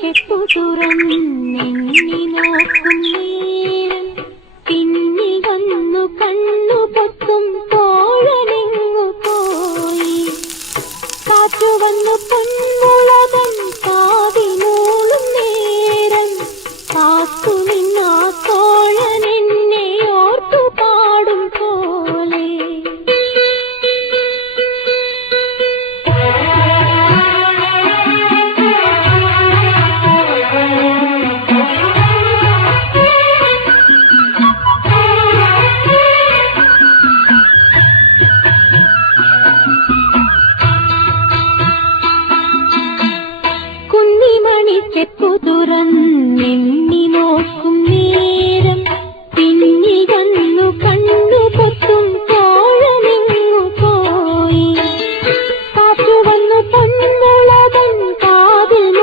ചെപ്പു തുറന്നെണ്ണി നോക്കും നേരം പിന്നിൽ വന്നു കണ്ണു പൊത്തും തോഴനെങ്ങു പോയി. കാറ്റു വന്നു പൊന്മുളകൻ കാതിനൂളും നേരം കാത്തു നിന്നാ തോഴൻ എന്നെ ഓർത്തു പാടും പോലെ. കുന്നിമണി ചെപ്പു തുറന്നെണ്ണി നോക്കും നേരം